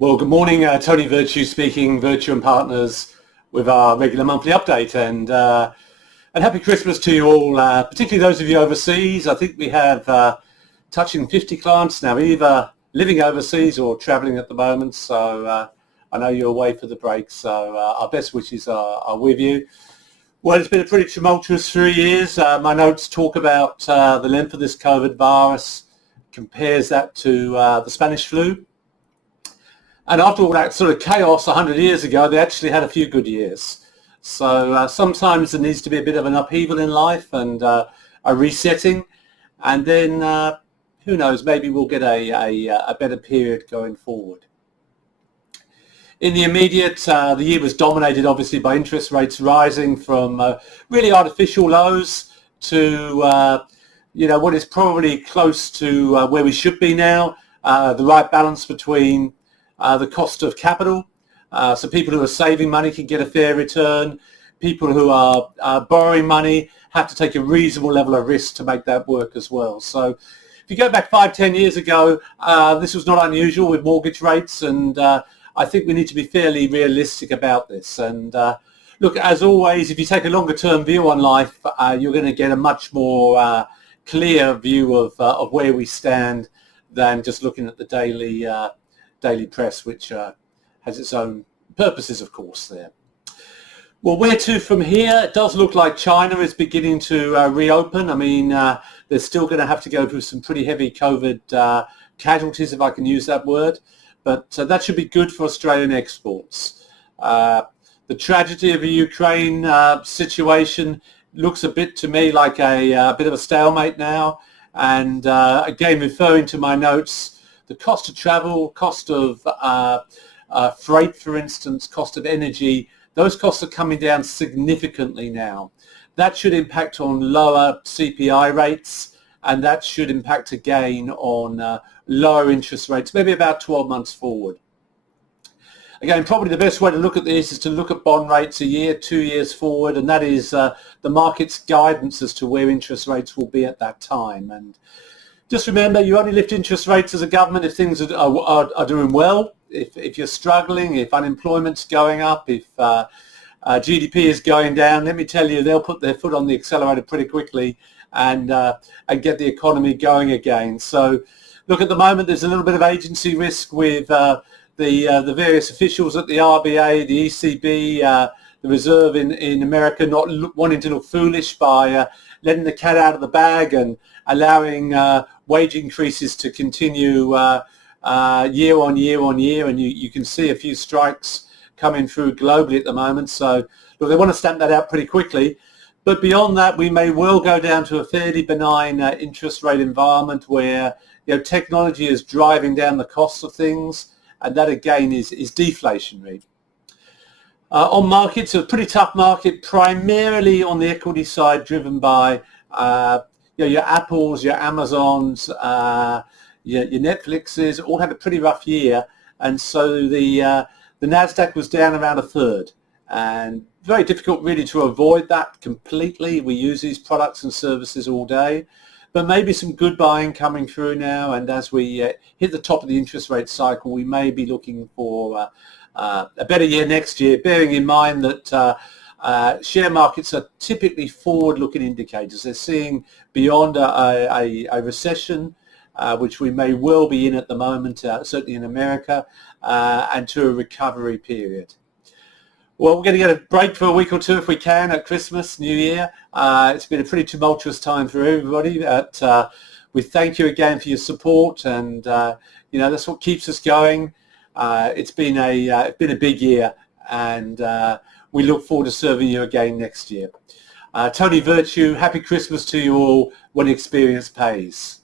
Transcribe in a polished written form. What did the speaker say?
Well, good morning. Tony Virtue speaking, Virtue and Partners, with our regular monthly update. And happy Christmas to you all, particularly those of you overseas. I think we have touching 50 clients now, either living overseas or travelling at the moment. So I know you're away for the break, so our best wishes are with you. Well, it's been a pretty tumultuous 3 years. My notes talk about the length of this COVID virus, compares that to the Spanish flu. And after all that sort of chaos 100 years ago, they actually had a few good years. So sometimes there needs to be a bit of an upheaval in life and a resetting. And then, who knows, maybe we'll get a better period going forward. In the immediate, the year was dominated obviously by interest rates rising from really artificial lows to what is probably close to where we should be now, the right balance between the cost of capital, so people who are saving money can get a fair return. People who are borrowing money have to take a reasonable level of risk to make that work as well. So if you go back 5-10 years ago, this was not unusual with mortgage rates, and I think we need to be fairly realistic about this. And look, as always, if you take a longer term view on life, you're going to get a much more clear view of where we stand than just looking at the daily press, which has its own purposes, of course, there. Well, where to from here? It does look like China is beginning to reopen. I mean, they're still going to have to go through some pretty heavy COVID casualties, if I can use that word, but that should be good for Australian exports. The tragedy of the Ukraine situation looks a bit to me like a bit of a stalemate now, and again, referring to my notes, the cost of travel, cost of freight, for instance, cost of energy, those costs are coming down significantly now. That should impact on lower CPI rates, and that should impact again on lower interest rates, maybe about 12 months forward. Again, probably the best way to look at this is to look at bond rates a year, 2 years forward, and that is the market's guidance as to where interest rates will be at that time. And just remember, you only lift interest rates as a government if things are doing well. If you're struggling, if unemployment's going up, if GDP is going down, let me tell you, they'll put their foot on the accelerator pretty quickly and get the economy going again. So, look, at the moment, there's a little bit of agency risk with the various officials at the RBA, the ECB, the Reserve in America not wanting to look foolish by letting the cat out of the bag and allowing wage increases to continue year on year on year, and you can see a few strikes coming through globally at the moment. So look, they want to stamp that out pretty quickly. But beyond that, we may well go down to a fairly benign interest rate environment where technology is driving down the costs of things, and that again is deflationary. On markets, a pretty tough market, primarily on the equity side, driven by your Apples, your Amazons, your Netflixes, all had a pretty rough year, and so the Nasdaq was down around a third, and very difficult really to avoid that completely. We use these products and services all day, but maybe some good buying coming through now, and as we hit the top of the interest rate cycle, we may be looking for a better year next year, bearing in mind that share markets are typically forward-looking indicators. They're seeing beyond a recession, which we may well be in at the moment, certainly in America, and to a recovery period. Well, we're going to get a break for a week or two if we can at Christmas, New Year. It's been a pretty tumultuous time for everybody. But we thank you again for your support, and that's what keeps us going. It's been a big year, and we look forward to serving you again next year. Tony Virtue, happy Christmas to you all when experience pays.